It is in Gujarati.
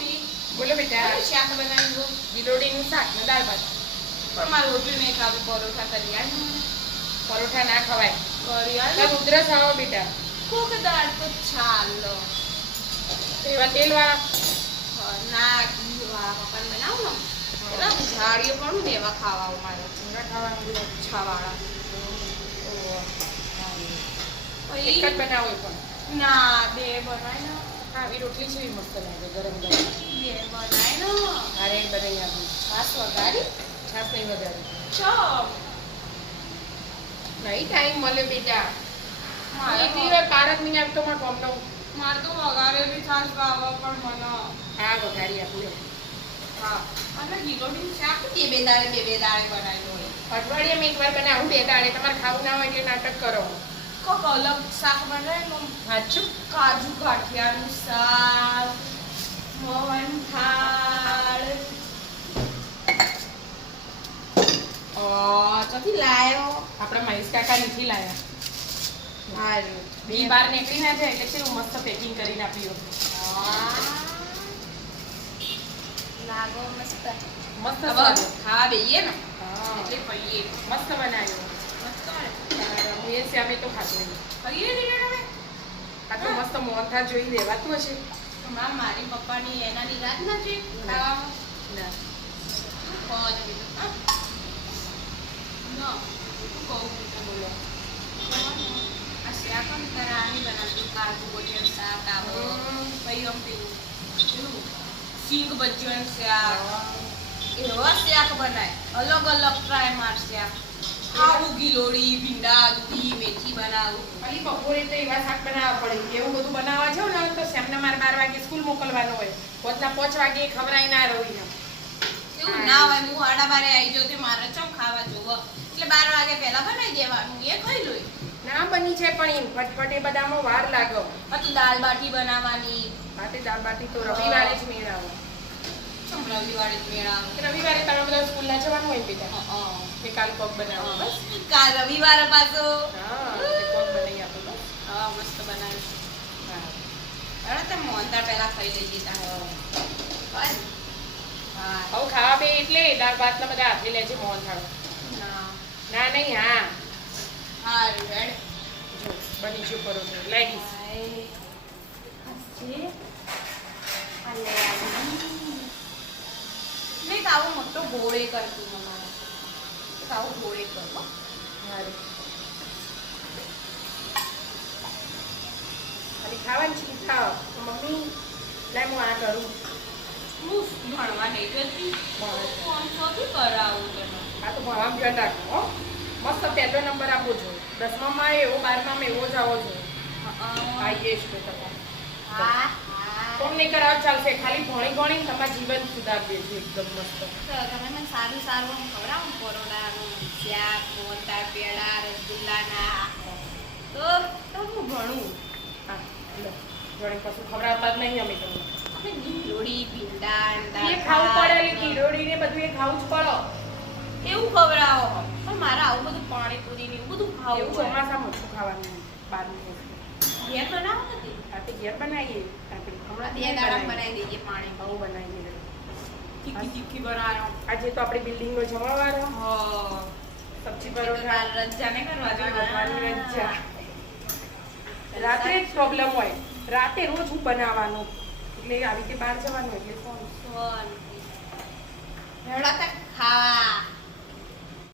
મમ્મી બોલો બેટા. શાક બનાવી દો. ગીલોડીનું શાક ને દાળ ભાત. પણ મારે રોટલી નહીં ખાવી પરોઠા કરી આલ પરોઠા ના ખવાય. કરી તાર ઉધરસ આવો બેટા. કોક દાળ તો ચાલો. એવા તેલ વાળા ના ઘી વાળા પપ્પાને બનાવું ને? ઝાડીઓ પણ ને એવા ખાવા મારે. ખાવાનું. છાવાળા. એક જ બનાવો પણ. ના બે બનાવી આવી રોટલી છે મસ્ત લાગે ગરમ ગરમ બે બનાય ને મારે એક બનાવી આપી છાસ વઘારી? છાસ નહીં વધારે નહીં ટાઈમ મળે બેટા. મારે એક દિવસ પારક નહીં આવતો કોમનો મારે તો વઘારેલી છાસ ભાવે પણ મને. હા વઘારી આપું હા. અને ગીલોડીનું શાક? બે બે દાળે બે બે બનાવ્યું હોય? અઠવાડિયામાં એક વાર બનાવું બે દાડે. તમારે ખાવું ના હોય એટલે નાટક કરો. કોક અલગ શાક બનાવે કાજુ ગાંઠિયાનું શાક મોહનથાળ ચોથી લાયો. આપણા મહેશ કાકા નથી લાયા. બે બાર નીકળી ના જાય એટલે કેવું મસ્ત પેકિંગ કરીને આપ્યું લાગો મસ્ત. મસ્ત હા બેઈએ ને. એટલે ખાઈએ મસ્ત બનાવ્યો. મસ્ત. એ શ્યામે તો ખાતું ખાઈએ આ તો મસ્ત મોહનથાળ જોઈ લેવાતું હશે. મારી પપ્પાની એનાની રાત નથી ખાવામાં ના ખોજ બીજું હા ન કહું બીજું બોલો આ શાક આમ તરાની બનાવતું કાજુ ગોટિયાનું શાક આવો હમ. પછી આમ પેલું પેલું સિંગ મેથી બનાવું ખાલી બપોરે તો એવા શાક બનાવવા પડે. એવું બધું બનાવવા જાવ ને તો શ્યામને મારે વાગે સ્કૂલ મોકલવાનું હોય. પોતના પાંચ વાગે ખવડાય ના રહી એવું ના હોય, હું આડા બારે આવી જાઉં તે મારે ચમ ખાવા જોવો? એટલે બાર વાગે પહેલા બનાવી દેવાનું. એ ખાઈ લોય ના બની છે પણ એમ ફટફટ બધામાં વાર લાગો. હતું દાલ બાટી બનાવવાની. બાટી દાળ બાટી તો રવિવારે જ મેળાવો. રવિવારે જ મેળા રવિવારે તમે બધા સ્કૂલ ના જવાનું હોય ને હા કે કાલ કોક બનાવો બસ? કાલ રવિવારે પાછો. હા કોક બનાવી આપો બસ? હા મસ્ત બનાવીશ. હા. અરે તમે મોહનથાળ પહેલા ખાઈ લઈ બસ. હા. હવે ખાવા બે એટલે દાળ ભાત ના બધા આપી લેજે મોહન થાળ ના નહીં હા. હા રેડ જો બની છે પરોઠો. લેડીઝ મેં આવો મોટો ગોળે કરતી મમ્મા આવો ગોળે કરો સારું ખાલી ખાવાની છે ખાઓ. તો મમ્મી લે હું આ કરું. હું ભણવા નહીં જતી. ભણે. ફોન શોથી કરાવું. ભણવાનું ધ્યાન રાખો મસ્ત પહેલો નંબર આપો છો. દસમામાં એવો બારમામાં એવો જ આવો છો. આઈએસ તો તમારે હા કરાવ ચાલશે. ખાલી ભણી ભણી તમારા જીવન સુધાર દેજો એકદમ મસ્ત. તમે મને સારું સારું ખવડાવો પરોડાનું શાક મોહનથાળ પેડા રસગુલ્લાના. તો તો હું ભણું. જોડે કશું ખવડાવતા જ નહીં અમે તમને આપણે ગીલોડી ભીંડા એ ખાવું પડે એટલે ને બધું એ ખાવું જ પડે. એવું ખવડાવો. પણ મારા આવું બધું પાણીપુરી ને એવું બધું ખાવું. ચોમાસામાં ઓછું ખાવાનું બહારની ઘેર બનાવો આપણે ઘેર બનાવીએ. આપણે હમણાં બે દાડા બનાવી દઈએ પાણી. બહુ બનાવીએ તીખી તીખી બનાવો. આજે તો આપણી બિલ્ડિંગ નો જમાવાનો સબ્જી પરોઠા. પરોઠા રજા કરવા રજા. રાત્રે જ પ્રોબ્લેમ હોય. રાતે રોજ હું બનાવવાનું. એટલે આવી રીતે બહાર જવાનું એટલે ફોન ખાવા.